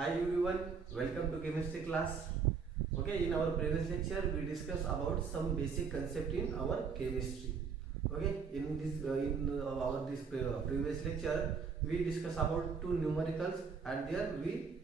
Hi everyone, welcome to chemistry class. Okay, in our previous lecture we discussed about some basic concept in our chemistry. Okay, in this previous lecture we discuss about two numericals and there we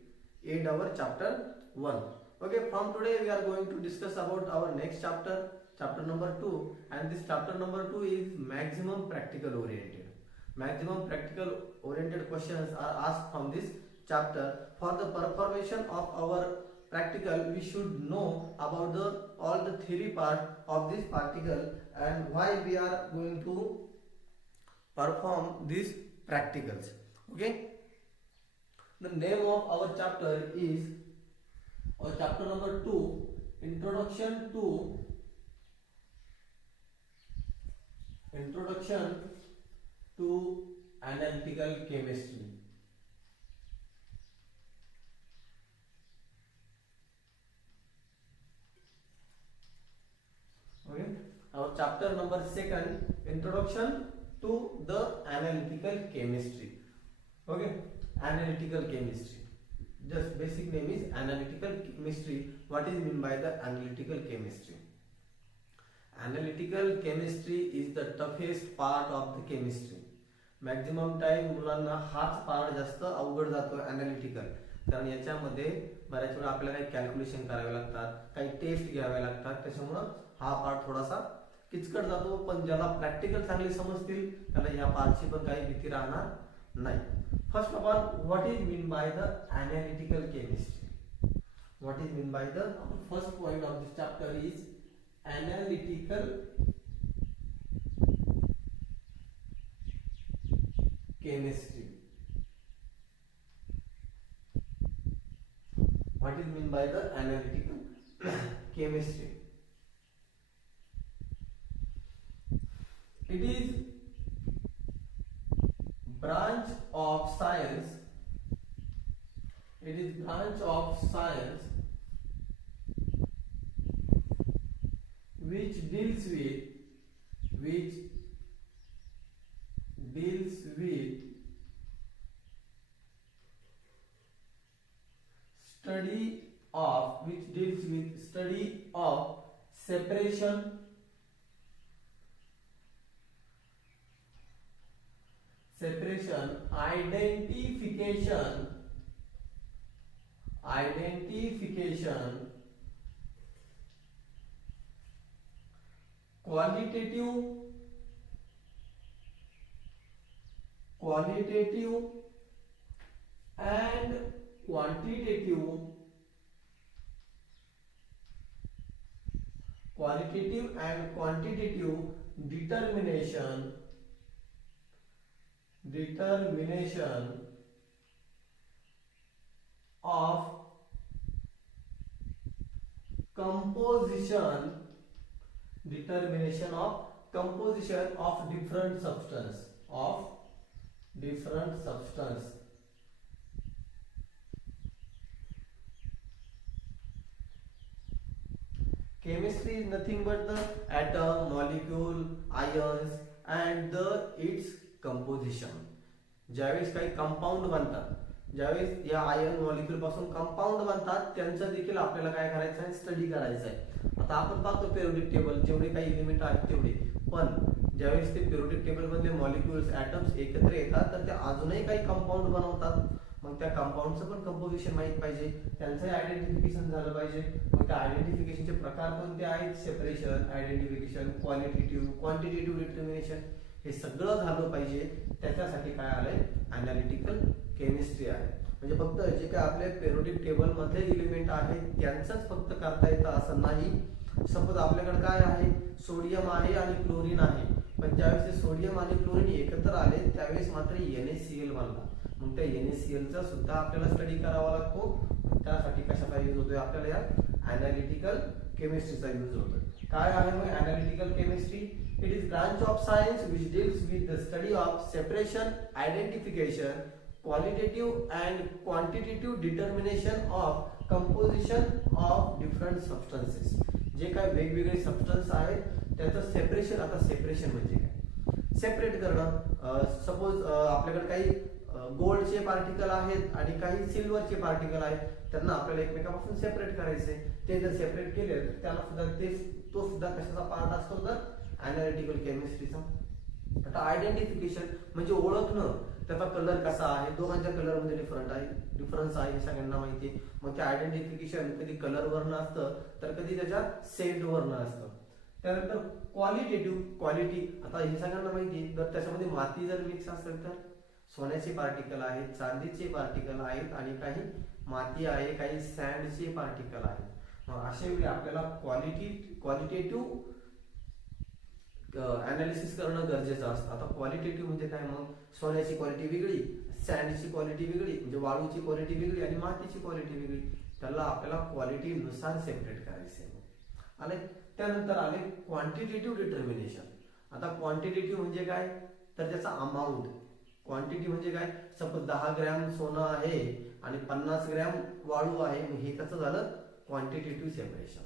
end our chapter 1. Okay, from today we are going to discuss about our next chapter, chapter number 2, and this chapter number 2 is maximum practical oriented. Maximum practical oriented questions are asked from this chapter. For the performation of our practical, we should know about all the theory part of this particle and why we are going to perform these practicals. Okay. The name of our chapter is chapter number 2, Introduction to Analytical Chemistry. Okay. Our chapter number 2, Introduction to the Analytical Chemistry. Okay, analytical chemistry. Just basic name is analytical chemistry. What is meant by the analytical chemistry? Analytical chemistry is the toughest part of the chemistry. Maximum time मुलांना हाच part जास्त अवघड जातो analytical, कारण याच्यामध्ये बऱ्याच वेळा आपल्याला काही कॅल्क्युलेशन करावे लागतात, काही टेस्ट घ्यावे लागतात, त्याच्यामुळे हा पार्ट थोडासा किचकट जातो. पण ज्याला प्रॅक्टिकल चांगले समजतील त्याला ह्या पार्टची पण काही भीती राहणार नाही. First of all, what is mean by the analytical chemistry? What is mean by the first point of this chapter is analytical chemistry. What is mean by the analytical chemistry? It is branch of science. It is branch of science which deals with study of separation, identification, qualitative and quantitative determination of composition of different substance. Chemistry is nothing but the atom, molecule, ions and its composition. ज्यावेळेस काही compound बनतात, ज्यावेळेस या ion molecule पासून compound बनतात, त्यांचं देखील आपल्याला काय करायचं आहे, स्टडी करायचं आहे. आता आपण पाहतो पेरियोडिक टेबल, जेवढे काही एलिमेंट आहेत तेवढे, पण ज्यावेळेस ते पेरियोडिक टेबल मधले मॉलिक्यूल्स, ॲटम्स एकत्र येतात तर ते अजूनही काही कंपाऊंड बनवतात. मग त्या कंपाऊंडचं पण कंपोजिशन माहित पाहिजे, त्यांचं आयडेंटिफिकेशन झालं पाहिजे. मग त्या आयडेंटिफिकेशनचे प्रकार कोणते आहेत? सेपरेशन, आयडेंटिफिकेशन, क्वांटिटेटिव्ह डिटर्मिनेशन, हे सगळं झालं पाहिजे. त्याच्यासाठी काय आलंय? अनालिटिकल केमिस्ट्री आहे. म्हणजे फक्त जे काय आपले पेरियोडिक टेबल मधले एलिमेंट आहेत त्यांचंच फक्त करता येतं असं नाही. सपोज आपल्याकडे काय आहे, सोडियम आहे आणि क्लोरीन आहे, पण ज्यावेळेस सोडियम आणि क्लोरीन एकत्र आले त्यावेळेस मात्र NaCl बनला. मग त्या NaCl चा सुद्धा आपल्याला स्टडी करावा लागतो. त्यासाठी कशाचा यूज होतोय? आपल्याला या अनालिटिकल केमिस्ट्रीचा यूज होतोय. काय आहे मग analytical chemistry? It is branch of science which deals with the study of separation, identification, qualitative and quantitative determination of composition of different substances. जे काय वेगवेगळे सबस्टन्स आहेत त्याचं सेपरेशन. आता सेपरेशन म्हणजे काय? सेपरेट करणं. सपोज आपल्याकडे काही गोल्डचे पार्टिकल आहेत आणि काही सिल्वरचे पार्टिकल आहेत, त्यांना आपल्याला एकमेकांपासून सेपरेट करायचे. ते जर सेपरेट केले तर त्याला सुद्धा तो सुद्धा कशाचा पार्ट असतो तर अनालिटिकल केमिस्ट्रीचा. आता आयडेंटिफिकेशन म्हणजे ओळखणं, त्याचा कलर कसा आहे, दोघांच्या कलर मध्ये डिफरन्स आहे हे सगळ्यांना माहिती आहे. मग ते आयडेंटिफिकेशन कधी कलर वरनं असतं तर कधी त्याच्या सेंट वरनं असतं. त्यानंतर क्वालिटी, आता हे सगळ्यांना माहिती आहे. तर त्याच्यामध्ये माती जर मिक्स असेल तर सोन्याचे पार्टिकल आहेत, चांदीचे पार्टिकल आहेत आणि काही माती आहे, काही सँडचे पार्टिकल आहेत. मग अशा वेळी आपल्याला क्वालिटेटिव्ह अनालिसिस करणं गरजेचं असतं. आता क्वालिटेटिव्ह म्हणजे काय, मग सोन्याची क्वालिटी वेगळी, सँडची क्वालिटी वेगळी, म्हणजे वाळूची क्वालिटी वेगळी आणि मातीची क्वालिटी वेगळी. त्याला आपल्याला क्वालिटीनुसार सेपरेट करायचे आले. त्यानंतर आले क्वांटिटेटिव्ह डिटर्मिनेशन. आता क्वांटिटेटिव्ह म्हणजे काय तर त्याचा अमाऊंट. क्वांटिटी म्हणजे काय, सपोज 10 ग्रॅम सोनं आहे आणि 50 ग्रॅम वाळू आहे, मग हे कसं झालं क्वांटिटेटिव्ह सेपरेशन.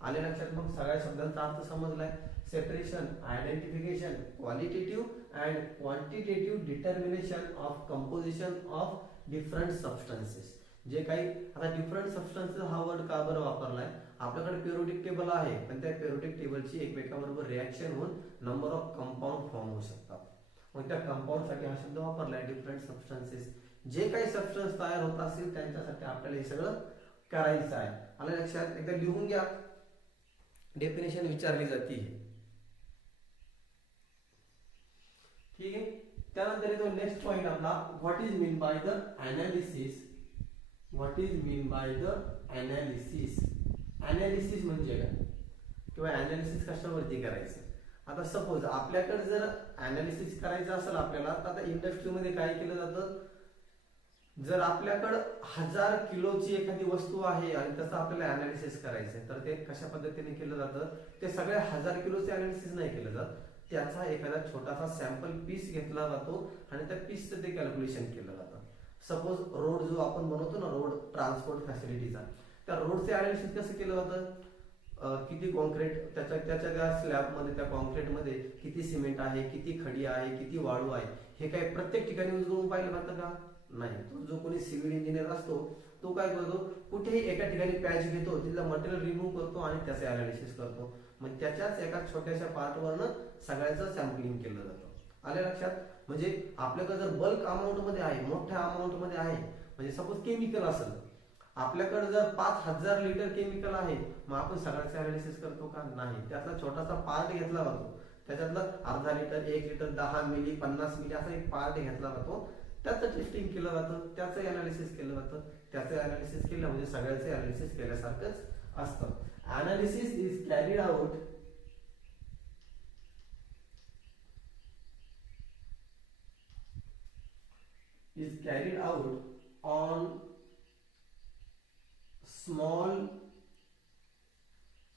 आले लक्षात. मग सगळ्या शब्दांचा अर्थ समजलाय. Separation, identification, qualitative and quantitative determination of composition of different substances. जे काही आता डिफरंट सबस्टन्सेस हा वर्ड का बरं वापरलाय, आपल्याकडे पिरियोडिक टेबल आहे पण त्या पिरियोडिक टेबलची एकमेकांबरोबर रिॲक्शन होऊन नंबर ऑफ कंपाऊंड फॉर्म होऊ शकतात. मग त्या कंपाऊंड साठी हा शब्द वापरलाय डिफरंट सबस्टन्सेस. जे काही सबस्टन्स तयार होत असतील त्यांच्यासाठी आपल्याला हे सगळं करायचं आहे. आलं लक्षात. एकदा लिहून घ्या, डेफिनेशन विचारली जाते. ठीक आहे. त्यानंतर येतो नेक्स्ट पॉइंट आपला, what is mean by the analysis. What is mean by the analysis. Analysis म्हणजे काय किंवा अनालिसिस कशावरती करायचं. आता सपोज आपल्याकडे जर अनालिसिस करायचं असेल आपल्याला, तर आता इंडस्ट्रीमध्ये काय केलं जातं, जर आपल्याकडं 1000 किलोची एखादी वस्तू आहे आणि त्याचं आपल्याला अनालिसिस करायचंय, तर ते कशा पद्धतीने केलं जातं, ते सगळ्या 1000 किलोचे अनालिसिस नाही केलं जात. त्याचा एखादा छोटासा सॅम्पल पीस घेतला जातो आणि त्या पीसचं ते कॅल्क्युलेशन केलं जातं. सपोज रोड जो आपण बनवतो ना, रोड ट्रान्सपोर्ट फॅसिलिटीचा, त्या रोडचे अनालिसिस कसं केलं जातं, किती कॉन्क्रीट त्याच्या त्या स्लॅबमध्ये, त्या कॉन्क्रीटमध्ये किती सिमेंट आहे, किती खडी आहे, किती वाळू आहे, हे काय प्रत्येक ठिकाणी उजळून पाहिलं जातं का, नाही. तो जो कोणी सिव्हिल इंजिनियर असतो तो काय करतो, कुठेही एका ठिकाणी पॅच घेतो, तिथलं मटेरियल रिमूव्ह करतो आणि त्याचे अनालिसिस करतो. मग त्याच्याच एका छोट्याशा पार्टवरनं सगळ्याचं सॅम्पलिंग केलं जातं. आले लक्षात. म्हणजे आपल्याकडे जर बल्क अमाऊंट मध्ये आहे, मोठ्या अमाऊंट मध्ये आहे, म्हणजे सपोज केमिकल असेल, आपल्याकडे जर 5000 लिटर केमिकल आहे, मग आपण सगळ्याचे अनालिसिस करतो का, नाही. त्यातला छोटासा पार्ट घेतला जातो, त्याच्यातलं अर्धा लिटर, 1 लिटर, 10 मिली, 50 मिली असा एक पार्ट घेतला जातो, त्याचं टेस्टिंग केलं जातं, त्याचं अनालिसिस केलं जातं. त्याचं अनालिसिस केलं म्हणजे सगळ्याचे अनालिसिस केल्यासारखंच असतं. Analysis is carried out on small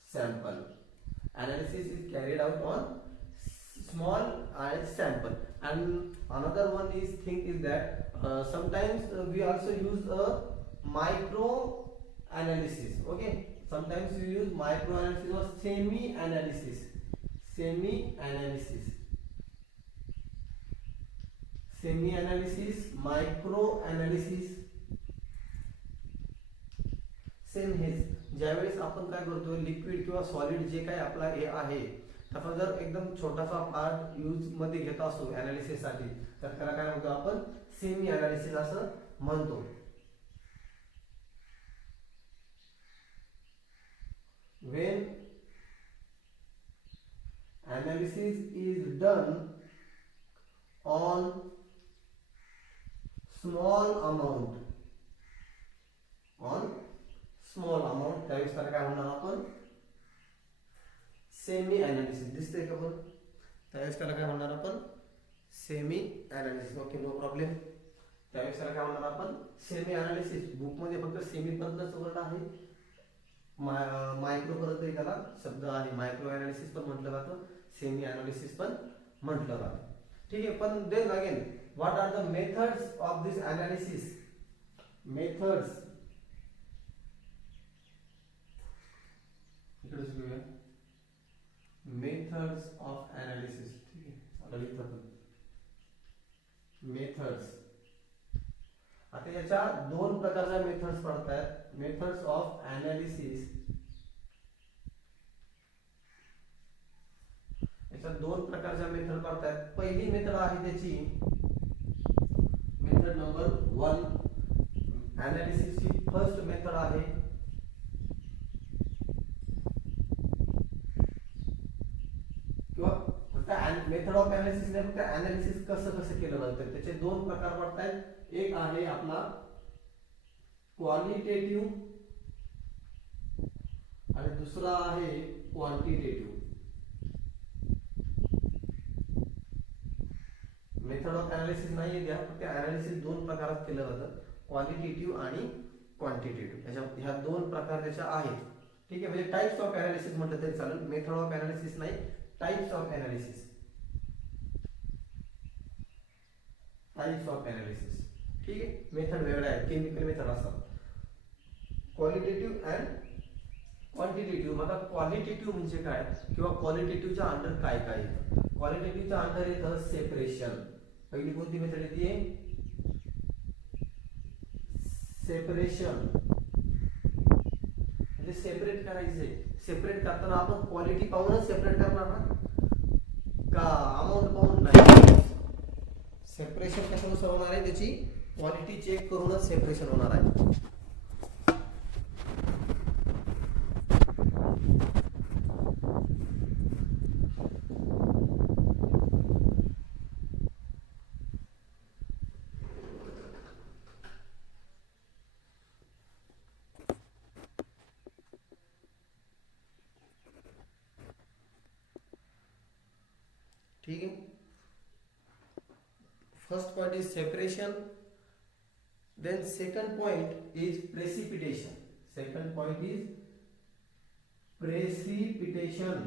sample. Analysis is carried out on small sample. And another one is that sometimes we also use a micro analysis. Okay, sometimes we use micro analysis or semi analysis, micro analysis. Same हेच, ज्यावेळेस आपण काय करतो, liquid किंवा solid जे काही आपला हे आहे, त्याचा जर एकदम छोटासा पार्ट यूज मध्ये घेत असतो अनालिसिस साठी, तर त्याला काय म्हणतो आपण, सेमी अनालिसिस असं म्हणतो. When analysis is done on small amount, त्यावेळेस त्याला काय म्हणणार आपण, सेमी अनालिसिस. दिसतंय का बरं, त्यावेळेस त्याला काय म्हणणार आपण, semi analysis. Okay, no problem. त्यावेळेस त्याला काय म्हणणार आपण, सेमी अनालिसिस. बुक मध्ये फक्त सेमी पर्यंतच वर्ड आहे, मायक्रो पर्यंत त्याला शब्द आहे. मायक्रो अनालिसिस पण म्हटलं जातं, सेमी अनालिसिस पण म्हटलं जातं. ठीक आहे. पण then again, what are the methods of this analysis. Methods इकडेच घेऊया, मेथड्स ऑफ अनालिसिस. ठीक आहे, आता लिहितो आपण मेथड्स आता याच्या दोन प्रकारच्या मेथड्स पडतात, मेथड्स ऑफ अनालिसिस. याच्या दोन प्रकारच्या मेथड पडतात. पहिली मेथड आहे त्याची मेथड नंबर 1. अनालिसिसची फर्स्ट मेथड आहे किंवा फक्त मेथड ऑफ अनालिसिस नाही, फक्त अनालिसिस कसं केलं जातं त्याचे दोन प्रकार पडतात. एक आहे आपला क्वालिटेटिव्ह आणि दुसरा आहे क्वांटिटेटिव्ह. मेथड ऑफ अनालिसिस नाहीये द्या, फक्त अनालिसिस दोन प्रकारात केलं जातं, क्वालिटेटिव्ह आणि क्वांटिटेटिव्ह. ह्या दोन प्रकार त्याच्या आहेत. ठीक आहे, म्हणजे टाइप्स ऑफ अनालिसिस म्हटलं तरी चालेल, मेथड ऑफ अनालिसिस नाही, types of analysis. Types of analysis. ठीक आहे, मेथड वेगळ्या आहेत, केमिकल मेथड असतात. Qualitative and quantitative. मग क्वालिटेटिव्ह म्हणजे काय किंवा क्वालिटेटिव्हच्या अंडर काय काय येतं? क्वालिटेटिव्हच्या अंडर येतं सेपरेशन. पहिली कोणती मेथड येते? सेपरेशन. म्हणजे सेपरेट करायचे. सेपरेट करताना आपण क्वालिटी पाहूनच सेपरेट करणार ना, का अमाऊंट पाहून नाही. सेपरेशन कशानुसार होणार आहे? त्याची क्वालिटी चेक करूनच सेपरेशन होणार आहे. ठीक है, first point is separation, then second point is precipitation. Second point is precipitation.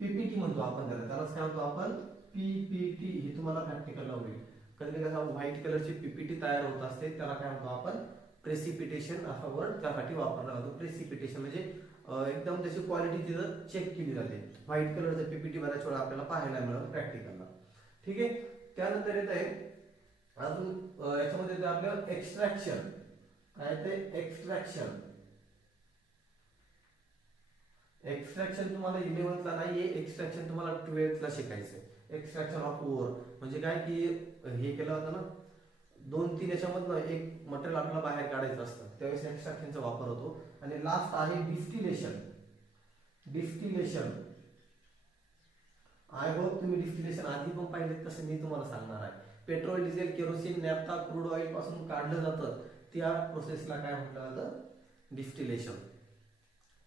PPT म्हणतो आपण त्यालाच काय म्हणतो आपण? पीपीटी. हे तुम्हाला प्रॅक्टिकल होईल. कधी कधी व्हाईट कलरची पीपीटी तयार होत असते, त्याला काय म्हणतो आपण? प्रेसिपिटेशन असा वर्ड त्यासाठी वापरला जातो. प्रेसिपिटेशन म्हणजे एकदम त्याची क्वालिटी तिथं चेक केली जाते. व्हाईट कलरचं पीपीटी बऱ्याच वेळा आपल्याला पाहायला मिळेल प्रॅक्टिकलला. ठीक आहे, त्यानंतर येत आहे अजून याच्यामध्ये येतं आपलं एक्सट्रॅक्शन. काय ते? एक्सट्रॅक्शन. एक्सट्रॅक्शन तुम्हाला 11th ला नाहीये, एक्सट्रॅक्शन तुम्हाला 12th ला शिकायचंय. एक्सट्रॅक्शन ऑफ ओर म्हणजे काय की हे केलं होतं ना, 2-3 याच्यामधनं एक मटेरियल आपल्याला बाहेर काढायचं असतं, त्यावेळेस एक्सट्रॅक्शनचा वापर होतो. आणि लास्ट आहे डिस्टिलेशन. डिस्टिलेशन. आय होप तुम्ही डिस्टिलेशन आधी पण पाहिलेत, तसं मी तुम्हाला सांगणार आहे. Petrol, diesel, kerosene, naphtha, crude oil पासून काढलं जातं त्या प्रोसेसला काय म्हटलं जातं? डिस्टिलेशन.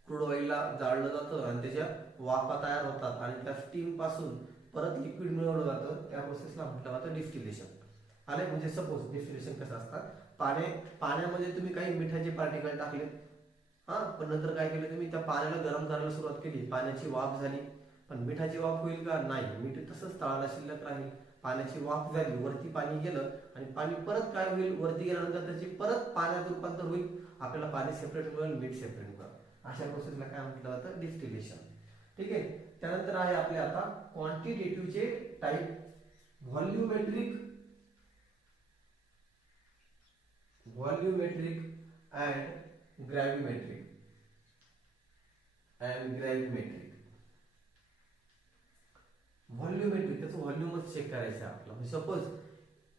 क्रूड ऑइलला जाळलं जातं आणि त्याच्या वाफा तयार होतात आणि त्या स्टीम पासून परत लिक्विड मिळवलं जातं, त्या प्रोसेसला म्हटलं जातं डिस्टिलेशन. आले? म्हणजे सपोज डिस्टिलेशन कसं असतात, पाण्यामध्ये तुम्ही काही मिठाचे पार्टिकल टाकले, पण नंतर काय केलं तुम्ही? त्या पाण्याला गरम करायला सुरुवात केली, पाण्याची वाफ झाली, पण मिठाची वाफ होईल का? नाही, मीठ तसंच तळाला शिल्लक राहील. पाण्याची वाफ झाली, वरती पाणी गेलं आणि पाणी परत काय होईल? वरती गेल्यानंतर त्याची परत पाण्यात रूपांतर होईल, आपल्याला पाणी सेपरेट मिळेल, मीठ सेपरेट मिळेल. अशा प्रोसेसला काय म्हटलं जातं? डिस्टिलेशन. ठीक आहे, त्यानंतर आहे आपले आता क्वांटिटेटिव्हचे type. Volumetric and gravimetric. Volumetric त्याचं व्हॉल्यूमच चेक करायचं आहे आपल्याला. Suppose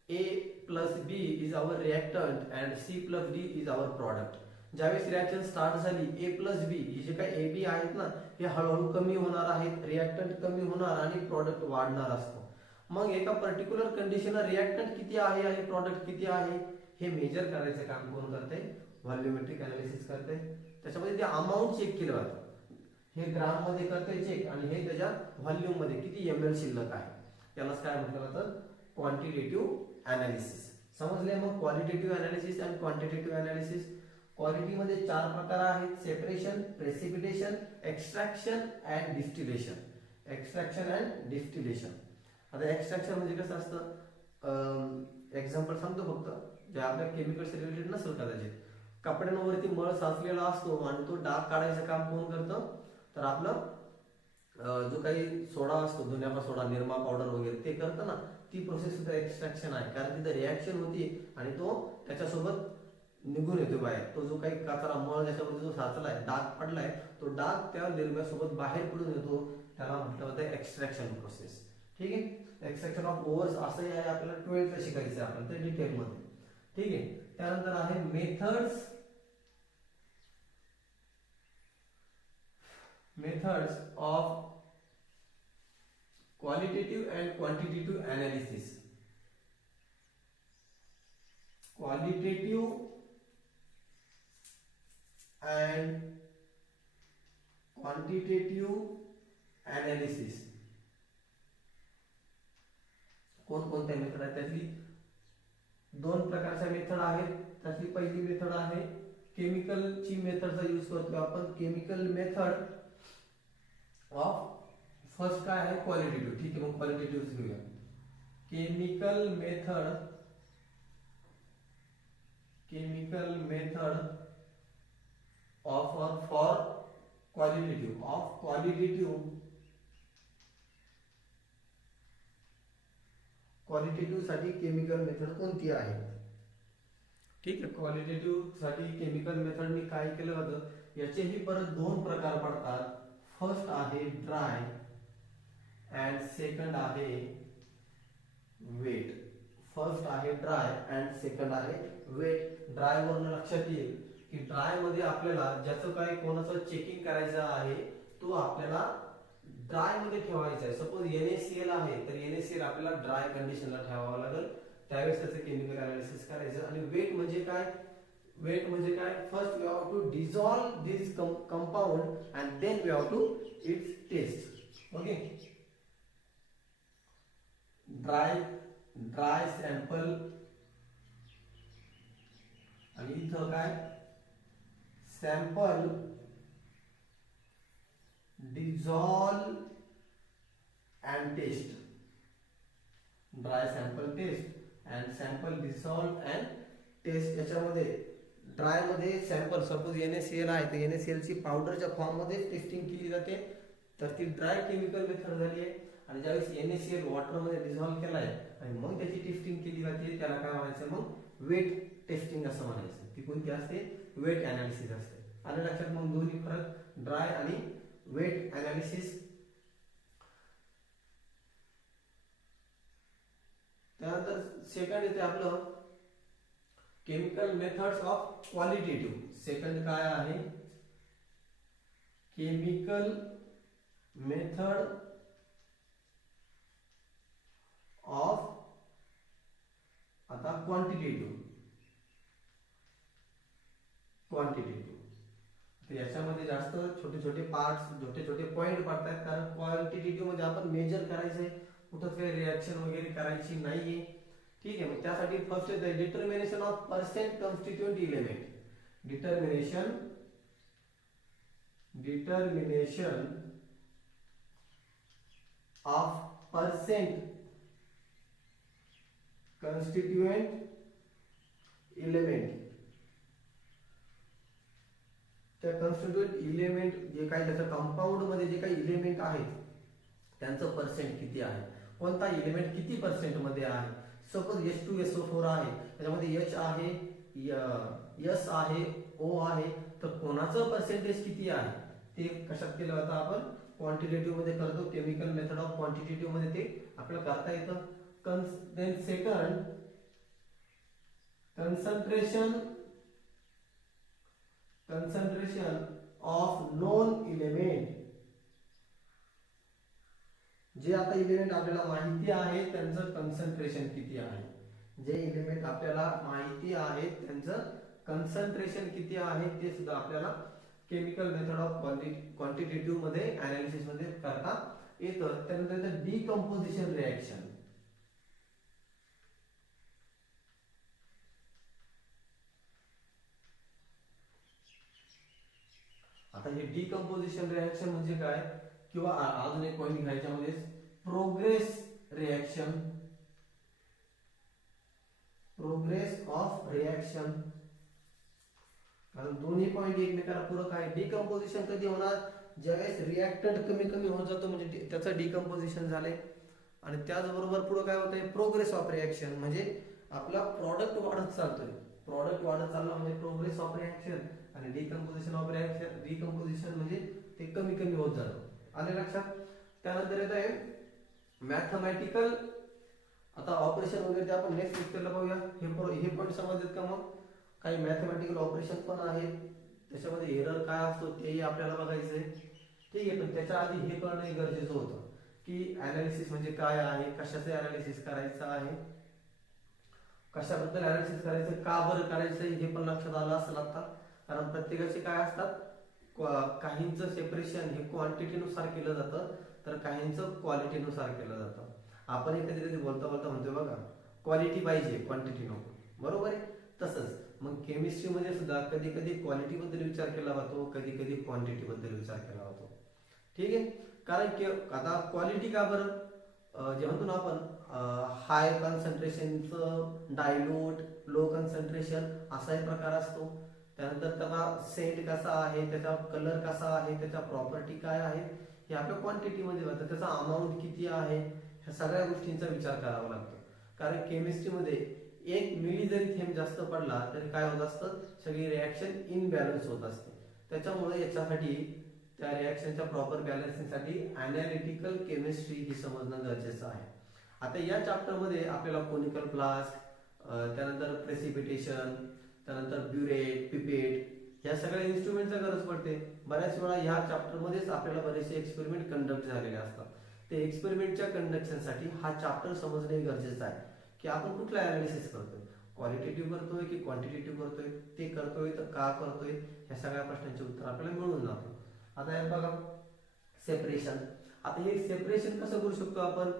A plus B is our reactant and C plus D is our product. ज्यावेळेस रिएक्शन स्टार्ट झाली, A plus B हे जे काही AB आहेत ना, हे हळूहळू कमी होणार आहेत, रिएक्टंट कमी होणार आणि प्रॉडक्ट वाढणार असतो. मग एका पर्टिक्युलर कंडिशनला रिएक्टंट किती आहे आणि प्रॉडक्ट किती आहे हे मेजर करायचं काम कोण करते? व्हॉल्यूमेट्रिक अनालिसिस करते. त्याच्यामध्ये ते अमाऊंट चेक केलं जातं, हे ग्राम मध्ये करते चेक आणि हे त्याच्या व्हॉल्यूम मध्ये किती ml शिल्लक आहे, त्यालाच काय म्हटलं जातं? Quantitative analysis. समजले? मग क्वालिटेटिव्ह अनालिसिस आणि क्वांटिटेटिव्ह अनालिसिस. क्वालिटी मध्ये 4 प्रकार आहेत: separation, precipitation, extraction and distillation. Extraction and distillation. आता एक्सट्रॅक्शन म्हणजे कसं असतं? एक्झाम्पल सांगतो फक्त, जे आपल्या केमिकल्स रिलेटेड नसेल कदाचित. कपड्यांवरती मळ साचलेला असतो आणि तो डाग काढायचं काम कोण करतं? तर आपलं जो काही सोडा असतो, जुन्याचा सोडा, निरमा पावडर वगैरे ते करतं ना, ती प्रोसेस सुद्धा एक्स्ट्रॅक्शन आहे. कारण तिथं रिॲक्शन होती आणि तो त्याच्यासोबत निघून येतो बाहेर. तो जो काही कचरा मळ त्याच्यामध्ये जो साचलाय, डाग पडलाय, तो डाग त्या निर्म्यासोबत बाहेर पडून येतो. त्याला म्हटलं जातं एक्स्ट्रॅक्शन प्रोसेस. ठीक आहे. एक्स्ट्रॅक्शन ऑफ ओव्हर्स असंही आहे, आपल्याला 12th शिकायचं आहे आपण ते डिटेलमध्ये. ठीक आहे. त्यानंतर आहे methods of qualitative and quantitative analysis. Qualitative and quantitative analysis. कोणकोणत्या मेथड आहेत? त्यातली दोन प्रकारच्या मेथड आहेत. त्यातली पहिली मेथड आहे केमिकलची मेथडचा यूज करतो आपण. केमिकल मेथड ऑफ फर्स्ट काय आहे? क्वालिटेटिव्ह. ठीक आहे, मग क्वालिटेटिव्ह घेऊया. Chemical method of or for qualitative साठी केमिकल मेथड कोणती आहे? ठीक आहे. क्वालिटेटिव्ह साठी केमिकल मेथड मी काय केलं होतं, याचेही परत दोन प्रकार पडतात. फर्स्ट आहे ड्राय अँड सेकंड आहे वेट. फर्स्ट आहे ड्राय अँड सेकंड आहे वेट. ड्राय वरून लक्षात येईल की ड्राय मध्ये आपल्याला ज्याचं काय कोणाचं चेकिंग करायचं आहे, तो आपल्याला ड्राय मध्ये ठेवायचा आहे. सपोज NaCl आहे, तर NaCl आपल्याला ड्राय कंडिशनला ठेवावं लागेल. त्यावेळेस त्याचं केमिकल अनालिसिस करायचं. आणि वेट म्हणजे काय? वेट म्हणजे काय? First we have to dissolve this compound and then we have to its test. Okay. Dry sample आणि इथं काय? Sample dissolve and test. Dry sample test and sample dissolve and test. याच्यामध्ये dry मध्ये sample suppose NaCl आहे, तर NaCl ची पावडरच्या form मध्ये टेस्टिंग केली जाते, तर ती ड्राय केमिकल मेथड झाली आहे. आणि ज्यावेळेस NaCl वॉटर मध्ये डिसॉल्व केलाय आणि मग त्याची टेस्टिंग केली जाते, त्याला काय म्हणायचं? मग वेट टेस्टिंग असं म्हणायचं. ती कोणती असते? वेट अनालिसिस असते. आणि लक्षात मग दोन्ही फरक, ड्राय आणि वेट अनालिसिस. त्यानंतर सेकंड येते आपलं chemical methods of qualitative. Second काय आहे? केमिकल मेथड ऑफ आता क्वांटिटेटिव्ह. तर याच्यामध्ये जास्त छोटे छोटे पार्ट्स, छोटे छोटे पॉइंट पडतात. कारण क्वांटिटेटिव्ह मध्ये आपण मेजर करायचंय, कुठंच काही रिॲक्शन वगैरे करायची नाहीये. ठीक आहे. मग त्यासाठी फर्स्ट येतं determination of percent constituent element. Determination of percent constituent element. त्या कॉन्स्टिट्यूएंट इलेमेंट जे काही त्याच्या कंपाऊंड मध्ये जे काही इलेमेंट आहेत त्यांचं पर्सेंट किती आहे, कोणता इलेमेंट किती पर्सेंट मध्ये आहे. सपोज H2SO4 आहे, त्याच्यामध्ये H आहे, S आहे, O आहे, तर कोणाचं पर्सेंटेज किती आहे ते कशात केलं जातं? आपण क्वांटिटेटिव्ह मध्ये करतो. केमिकल मेथड ऑफ क्वांटिटेटिव्ह मध्ये ते आपल्याला करता येतं. Then second concentration of known element. जे आता इलेमेंट आपल्याला माहिती आहे त्यांचं कन्सन्ट्रेशन किती आहे. जे इलेमेंट आपल्याला माहिती आहे त्यांचं कन्सन्ट्रेशन किती आहे ते सुद्धा आपल्याला केमिकल मेथड ऑफ क्वांटिटेटिव्ह मध्ये अनालिसिस मध्ये करता येतं. त्यानंतर डिकम्पोजिशन रिएक्शन. आता हे डिकम्पोजिशन रिएक्शन म्हणजे काय, किंवा अजून एक पॉइंट घ्यायच्यामध्ये प्रोग्रेस ऑफ रिएक्शन. कारण दोन्ही पॉइंट एकमेकाला पूरक आहे. डिकम्पोजिशन कधी होणार? ज्यावेळेस रिॲक्टंट कमी कमी होत जातो म्हणजे त्याचं डिकम्पोजिशन झालंय आणि त्याचबरोबर पुढे काय होतंय प्रोग्रेस ऑफ रिॲक्शन म्हणजे आपला प्रॉडक्ट वाढत चालतोय. प्रॉडक्ट वाढत चालला म्हणजे प्रोग्रेस ऑफ रिॲक्शन आणि डिकम्पोजिशन ऑफ रिॲक्शन डिकम्पोजिशन म्हणजे ते कमी कमी होत जातं. आले लक्षात. त्यानंतर येत आहे मॅथमॅटिकल. आता ऑपरेशन वगैरे ते आपण नेक्स्ट लेक्चरला पाहूया. हे पॉईंट समजलेत का? मग काही मॅथमॅटिकल ऑपरेशन पण आहेत त्याच्यामध्ये एरर काय असतो तेही आपल्याला बघायचं आहे. ठीक आहे. पण त्याच्या आधी हे करणं गरजेचं होतं की अनालिसिस म्हणजे काय आहे, कशाचं अनालिसिस करायचं आहे, कशाबद्दल अनालिसिस करायचं, का बरं करायचं हे पण लक्षात आलं असेल आता. कारण प्रत्येकाचे काय असतात, काहींचं सेपरेशन हे क्वांटिटीनुसार केलं जातं तर काहींचं क्वालिटीनुसार केलं जातं. आपण हे कधी कधी बोलता बोलता म्हणतोय बघा क्वालिटी पाहिजे क्वांटिटी नको, बरोबर आहे. तसंच मग केमिस्ट्रीमध्ये सुद्धा कधी कधी क्वालिटी बद्दल विचार केला जातो, कधी कधी क्वांटिटी बद्दल विचार केला जातो. ठीक आहे. कारण की आता क्वालिटी का बरं, जे म्हणतो ना आपण हाय कॉन्सन्ट्रेशनचं डायल्यूट, लो कॉन्सन्ट्रेशन असा एक प्रकार असतो. त्यानंतर त्याचा सेंट कसा आहे, त्याचा कलर कसा आहे, त्याच्या प्रॉपर्टी काय आहे हे आपल्या क्वांटिटीमध्ये होतं. त्याचा अमाऊंट किती आहे ह्या सगळ्या गोष्टींचा विचार करावा लागतो. कारण केमिस्ट्रीमध्ये 1 मिली जरी थेंब जास्त पडला तरी काय होत असतं, सगळी रिॲक्शन इनबॅलन्स होत असते. त्याच्यामुळे याच्यासाठी त्या रिॲक्शनच्या प्रॉपर बॅलन्सिंगसाठी अनालिटिकल केमिस्ट्री ही समजणं गरजेचं आहे. आता या चॅप्टरमध्ये आपल्याला कोनिकल फ्लास्क, त्यानंतर प्रेसिपिटेशन, त्यानंतर ब्युरेट, पिपेट या सगळ्या इन्स्ट्रुमेंटचा गरज पडते. बऱ्याच वेळा ह्या चॅप्टरमध्येच आपल्याला बरेचसे एक्सपेरिमेंट कंडक्ट झालेले असतात. ते एक्सपेरिमेंटच्या कंडक्शनसाठी हा चॅप्टर समजणे गरजेचं आहे की आपण कुठला अनालिसिस करतोय, क्वालिटेटिव्ह करतोय की क्वांटिटेटिव्ह करतोय, ते करतोय तर का करतोय, ह्या सगळ्या प्रश्नांचे उत्तर आपल्याला मिळून जातं. आता हे बघा सेपरेशन. आता हे सेपरेशन कसं करू शकतो आपण,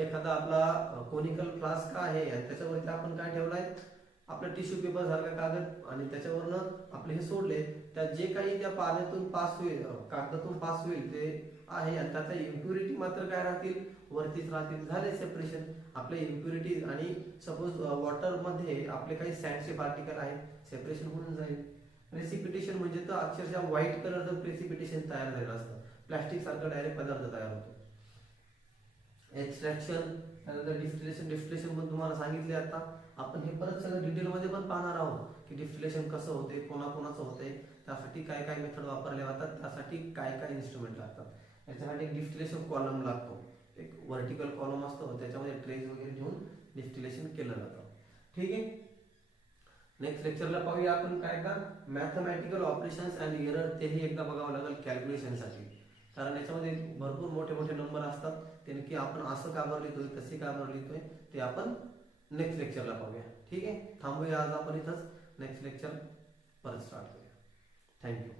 एखादा आपला कोनिकल फ्लास्क आहे त्याच्यावरती आपण काय ठेवलाय, आपलं टिश्यू पेपर सारखा कागद आणि त्याच्यावरनं आपले हे सोडले, त्यात जे काही त्या पाण्यातून पास होईल, कागदातून पास होईल ते आहे आणि त्याचा इम्प्युरिटी मात्र काय राहतील, वरतीच राहतील. झाले सेपरेशन. आपले इम्प्युरिटी आणि सपोज वॉटरमध्ये आपले काही सँडचे पार्टिकल आहेत, सेपरेशन होऊन जाईल. प्रेसिपिटेशन म्हणजे तर अक्षरशः व्हाईट कलरचं प्रेसिपिटेशन तयार झालेलं असतं, प्लॅस्टिक सारखं डायरेक्ट पदार्थ तयार होतो. एक्सट्रॅक्शन, त्यानंतर डिस्टिलेशन पण तुम्हाला सांगितले. आता आपण हे परत सगळं डिटेलमध्ये पण पाहणार आहोत की डिस्टिलेशन कसं होते, कोणाकोणाचं होते, त्यासाठी काय काय मेथड वापरल्या जातात, त्यासाठी काय काय इन्स्ट्रुमेंट लागतात. याच्यासाठी एक डिस्टिलेशन कॉलम लागतो, एक व्हर्टिकल कॉलम असतो, त्याच्यामध्ये ट्रेज वगैरे घेऊन डिस्टिलेशन केलं जातं. ठीक आहे. नेक्स्ट लेक्चरला पाहूया आपण काय का मॅथमॅटिकल ऑपरेशन्स अँड एरर, तेही एकदा बघावं लागेल कॅल्क्युलेशनसाठी. कारण याच्यामध्ये भरपूर मोठे मोठे नंबर असतात, ते नक्की आपण असं का बरं लिहितोय, तसे का बरं लिहितोय ते आपण नेक्स्ट लेक्चरला पाहूया. ठीक आहे. थांबूया आज आपण इथंच. नेक्स्ट लेक्चर परत स्टार्ट करूया. थँक्यू.